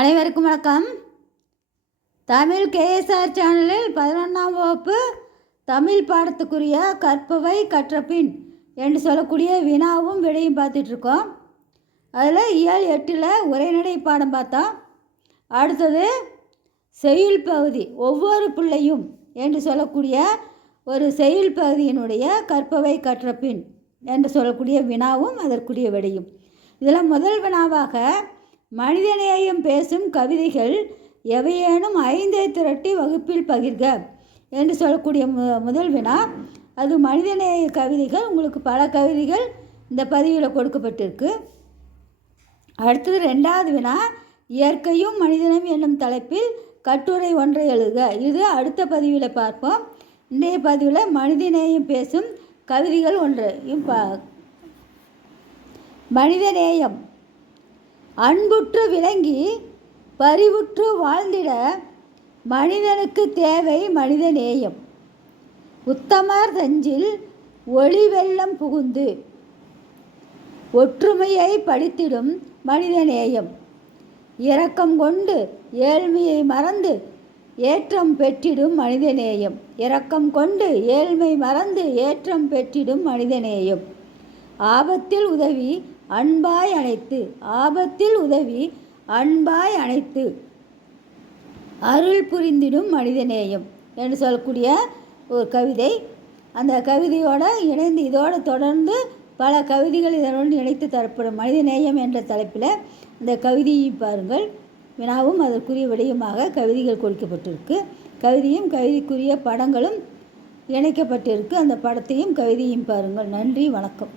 அனைவருக்கும் வணக்கம். தமிழ் கேஎஸ்ஆர் சேனலில் 11ஆம் வகுப்பு தமிழ் பாடத்துக்குரிய கற்பவை கற்றபின் என்று சொல்லக்கூடிய வினாவும் விடையும் பார்த்துட்ருக்கோம். அதில் இயல் 8 உரைநடை பாடம் பார்த்தோம். அடுத்தது செய்யுள் பகுதி ஒவ்வொரு பிள்ளையும் என்று சொல்லக்கூடிய ஒரு செய்யுள் பகுதியினுடைய கற்பவை கற்றபின் என்று சொல்லக்கூடிய வினாவும் அதற்குரிய விடையும். இதில் முதல் வினாவாக மனிதநேயம் பேசும் கவிதைகள் எவையேனும் 5 திரட்டி வகுப்பில் பகிர்க என்று சொல்லக்கூடிய முதல் வினா. அது மனிதநேய கவிதைகள். உங்களுக்கு பல கவிதைகள் இந்த பதிவில் கொடுக்கப்பட்டிருக்கு. அடுத்தது 2வது வினா, இயற்கையும் மனிதனும் என்னும் தலைப்பில் கட்டுரை ஒன்றை எழுதுக. இது அடுத்த பதிவில் பார்ப்போம். இன்றைய பதிவில் மனிதநேயம் பேசும் கவிதைகள் ஒன்றையும் மனிதநேயம் அன்புற்று விளங்கி பரிவுற்று வாழ்ந்திட மனிதனுக்கு தேவை மனிதநேயம். உத்தமர் தஞ்சில் ஒளி வெள்ளம் புகுந்து ஒற்றுமையை படித்திடும் மனிதநேயம். இரக்கம் கொண்டு ஏழ்மையை மறந்து ஏற்றம் பெற்றிடும் மனிதநேயம். இரக்கம் கொண்டு ஏழ்மை மறந்து ஏற்றம் பெற்றிடும் மனிதநேயம். ஆபத்தில் உதவி அன்பாய் அணைத்து ஆபத்தில் உதவி அன்பாய் அணைத்து அருள் புரிந்திடும் மனிதநேயம் என்று சொல்லக்கூடிய ஒரு கவிதை. அந்த கவிதையோடு இணைந்து இதோடு தொடர்ந்து பல கவிதைகள் இதனுடன் இணைத்து தரப்படும். மனிதநேயம் என்ற தலைப்பில் இந்த கவிதையை பாருங்கள். வினாவும் அதற்குரிய விடயமாக கவிதைகள் கொடுக்கப்பட்டிருக்கு. கவிதையும் கவிதைக்குரிய படங்களும் இணைக்கப்பட்டிருக்கு. அந்த படத்தையும் கவிதையும் பாருங்கள். நன்றி, வணக்கம்.